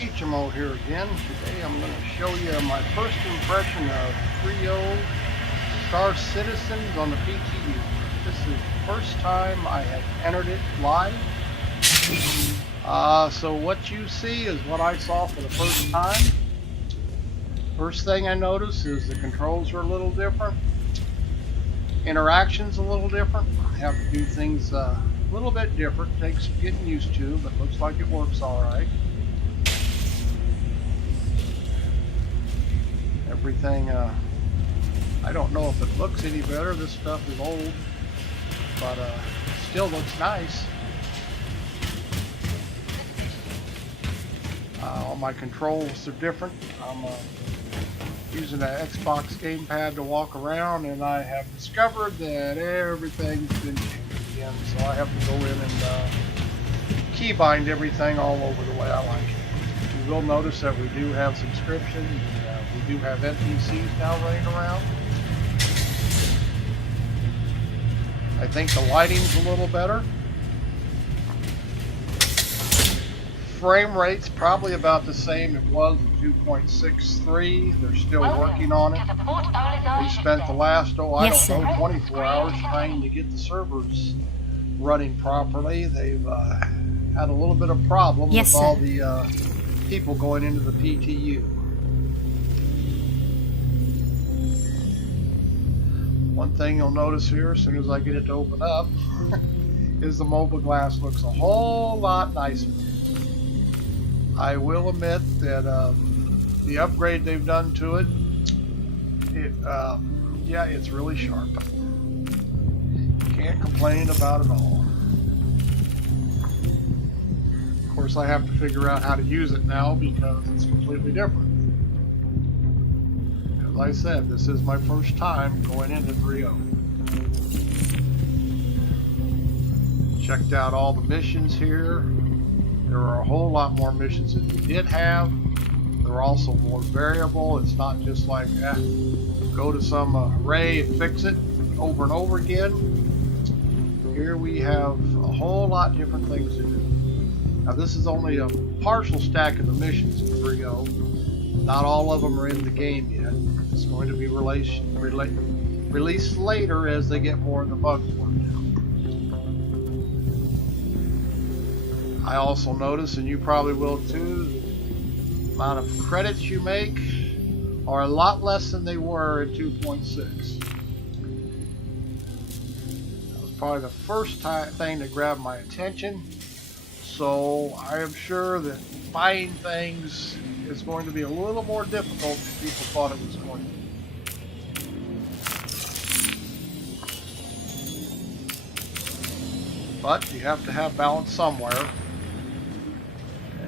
Eychimo here again. Today I'm going to show you my first impression of 3.0 Star Citizens on the PTU. This is the first time I have entered it live. So what you see is what I saw for the first time. First thing I noticed is the controls are a little different. Interactions a little different. I have to do things a little bit different. Takes getting used to, but looks like it works alright. Everything, I don't know if it looks any better. This stuff is old, but still looks nice. All my controls are different. I'm using an Xbox gamepad to walk around, and I have discovered that everything's been changed again, so I have to go in and keybind everything all over the way I like it. You will notice that we do have subscriptions. We do have NPCs now running around. I think the lighting's a little better. Frame rate's probably about the same it was in 2.63. They're still working on it. They spent the last, 24 hours trying to get the servers running properly. They've had a little bit of problem with all the people going into the PTU. One thing you'll notice here, as soon as I get it to open up, is the mobile glass looks a whole lot nicer. I will admit that the upgrade they've done to it, yeah, it's really sharp. Can't complain about it all. Of course, I have to figure out how to use it now because it's completely different. As I said, this is my first time going into 3.0. Checked out all the missions here. There are a whole lot more missions than we did have. They're also more variable. It's not just like, go to some array and fix it over and over again. Here we have a whole lot different things to do. Now this is only a partial stack of the missions in 3.0. Not all of them are in the game yet. It's going to be released later as they get more of the bugs worked out. I also notice, and you probably will too, the amount of credits you make are a lot less than they were in 2.6. That was probably the first thing that grabbed my attention. So I am sure that buying things is going to be a little more difficult than people thought it was going to be. But you have to have balance somewhere.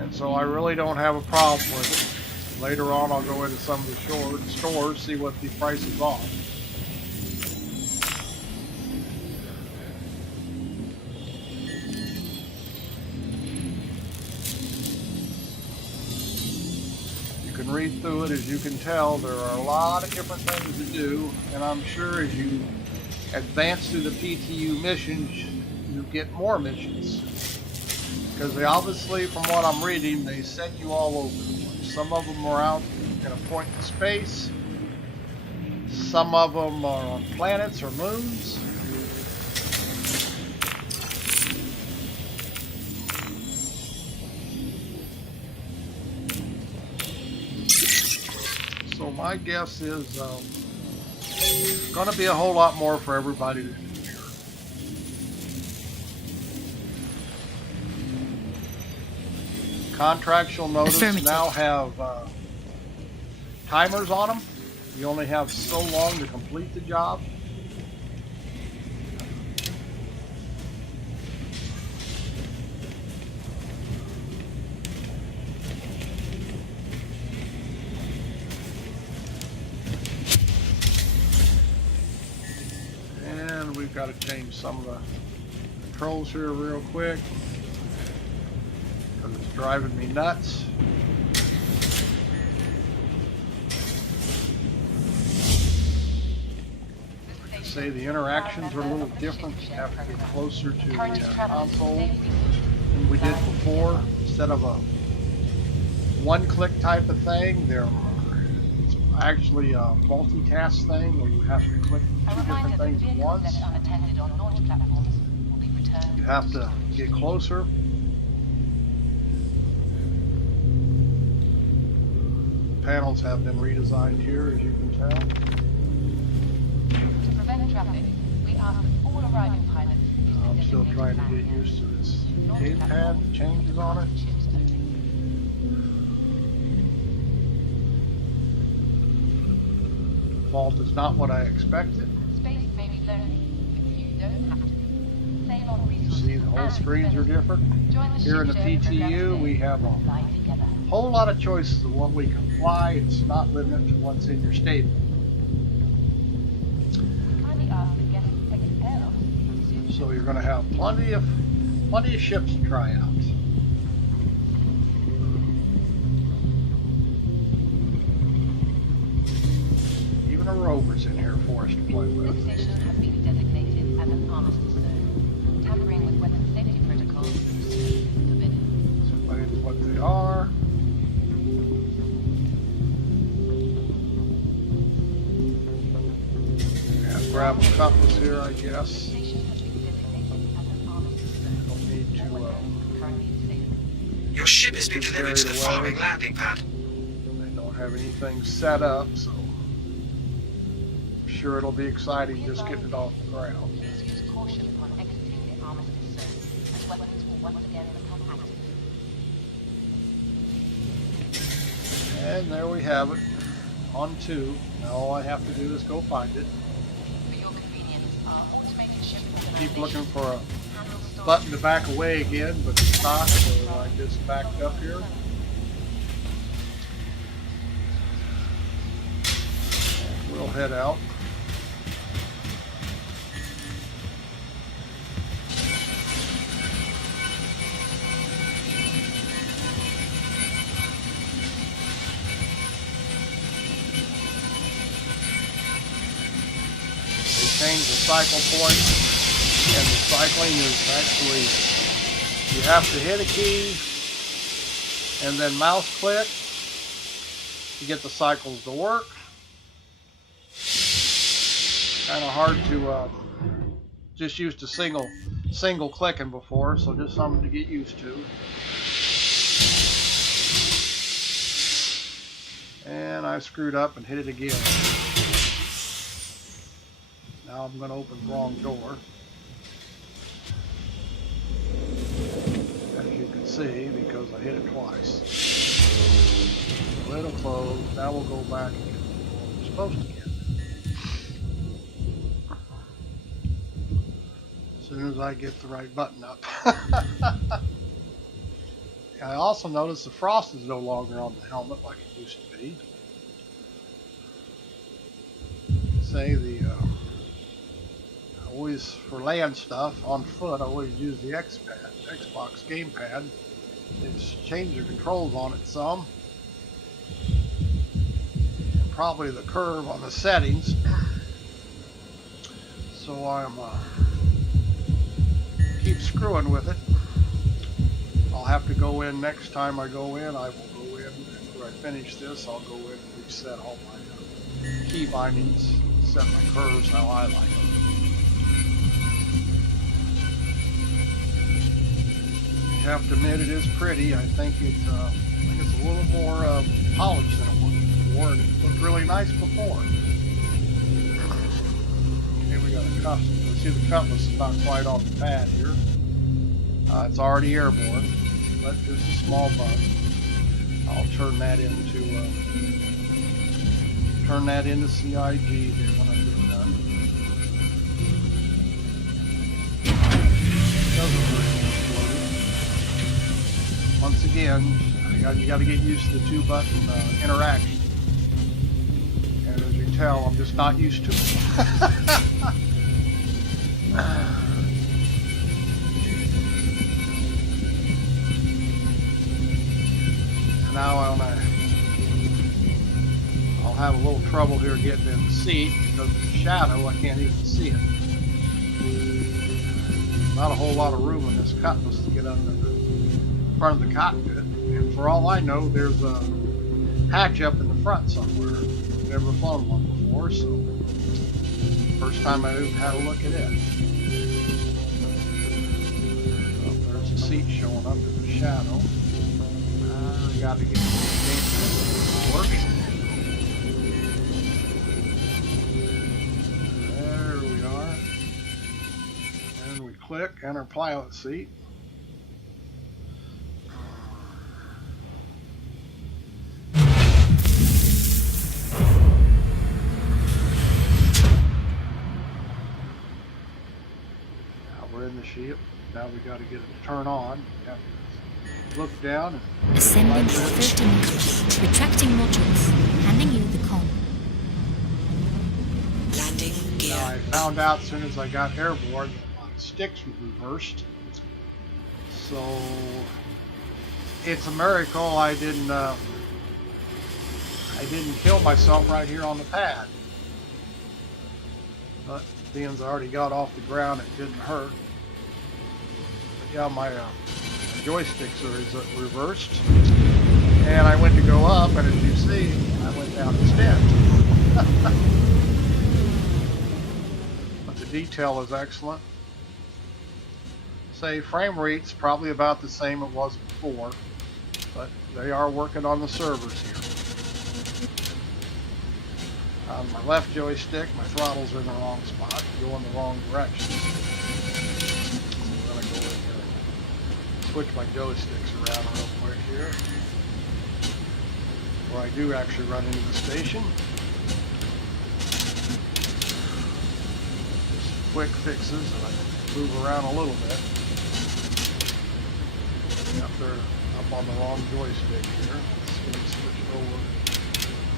And so I really don't have a problem with it. Later on I'll go into some of the stores, see what the prices are. You can read through it. As you can tell, there are a lot of different things to do, and I'm sure as you advance through the PTU missions, you get more missions. Because they obviously, from what I'm reading, they send you all over the place. Some of them are out in a point in space. Some of them are on planets or moons. So my guess is going to be a whole lot more for everybody to do. Contracts, you'll notice, now have timers on them. You only have so long to complete the job. And we've got to change some of the controls here real quick. It's driving me nuts. Like I say, the interactions are a little different. You have to get closer to the console than we did before. Instead of a one-click type of thing. There are actually a multitask thing where you have to click two different things at once. You have to get closer. The panels have been redesigned here, as you can tell. To prevent traffic, we ask that all arriving pilots. I'm still trying to get used to this gamepad, the changes on it. Fault is not what I expected. Space may be lonely, but you don't have to. Save on You resources. see the whole screens are different. Here in the PTU we have a whole lot of choices of what we can fly. It's not limited to what's in your stable. Kindly ask that guests exit airlocks. So you're going to have plenty of ships to try out. Even a rover's in here for us to play with. This station has been designated as an armistice zone. Tampering with weapons safety protocols is strictly forbidden. Explain what they are. And grab a cutlass here, I guess. Station has been designated as an armistice zone. Don't need to Currently disabled. Your ship has been delivered to the following landing pad. they don't have anything set up, so I'm sure it'll be exciting just getting it off the ground. Please use caution upon exiting the armistice zone, as weapons will once again become active. And there we have it. On 2. Now all I have to do is go find it. For your convenience, our automated ship Keep looking for a handles storage. button to back away again, but it's not, so I just backed up here. And we'll head out. Change the cycle point, and the cycling is actually, you have to hit a key and then mouse click to get the cycles to work. Kind of hard to just used to single clicking before, so just something to get used to. And I screwed up and hit it again. Now I'm going to open the wrong door. As you can see, because I hit it twice. It'll close. Now we'll go back and get the door we're supposed to get. As soon as I get the right button up. I also noticed the frost is no longer on the helmet like it used to be. Say always for land stuff on foot, I always use the Xbox gamepad. It's changed the controls on it some, and probably the curve on the settings. So I'm keep screwing with it. I'll have to go in next time I go in. I will go in after I finish this. I'll go in and reset all my key bindings, set my curves how I like them. I have to admit it is pretty. I think it's a little more polished than it was before, and it looked really nice before. Okay, we got a cutlass. Let's see, the cutlass is not quite on the pad here. It's already airborne, but just a small bug. I'll turn that into CIG here when I get done. Doesn't work. Once again, you got to get used to the 2-button interaction. And as you tell, I'm just not used to it. Now I'll have a little trouble here getting in the seat because of the shadow. I can't even see it. Not a whole lot of room in this cutlass to get under the front of the cockpit. And for all I know, there's a hatch up in the front somewhere. Never flown one before, so first time I even had a look at it. Oh, there's a seat showing up in the shadow. I got to get the working. There we are. And we click enter pilot seat. In the ship. Now we got to get it to turn on. We have to look down and Assembling 30 modules. Retracting modules. Handing you the com. Landing gear. now I found out as soon as I got airborne that my sticks were reversed. So it's a miracle I didn't kill myself right here on the pad. But being I already got off the ground, it didn't hurt. Yeah, my joysticks are reversed, and I went to go up, and as you see, I went down instead. But the detail is excellent. Say frame rate's probably about the same it was before, but they are working on the servers here. On my left joystick, my throttles are in the wrong spot, going the wrong direction. Switch my joysticks around real quick here, where I do actually run into the station. Just quick fixes, and I move around a little bit. Yep, they're up on the wrong joystick here. Let's get switched over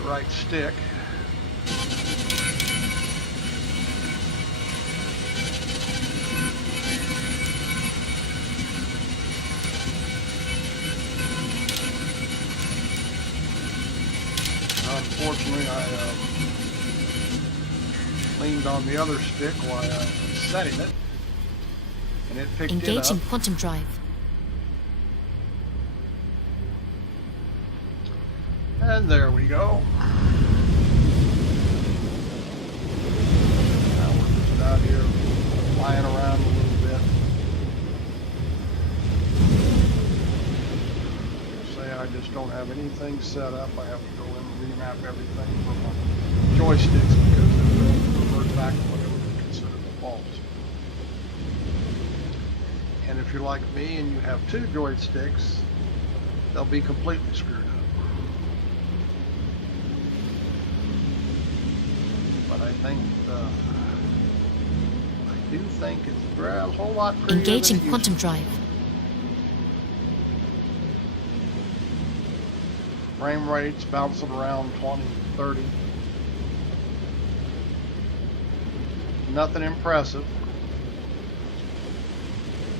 the right stick. Unfortunately, I leaned on the other stick while I was setting it, and it picked it up. Engaging quantum drive. And there we go. Now we're just out here flying around a little bit. Say I just don't have anything set up. I have to go in and remap everything for my joysticks because they will revert back to whatever we consider default. And if you're like me and you have two joysticks, they'll be completely screwed up. But I think I do think it's a whole lot prettier. Engaging than it quantum used to be. drive. Frame rates bouncing around 20, 30. Nothing impressive.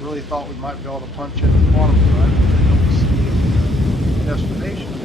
Really thought we might be able to punch in the quantum drive, but I don't see a destination.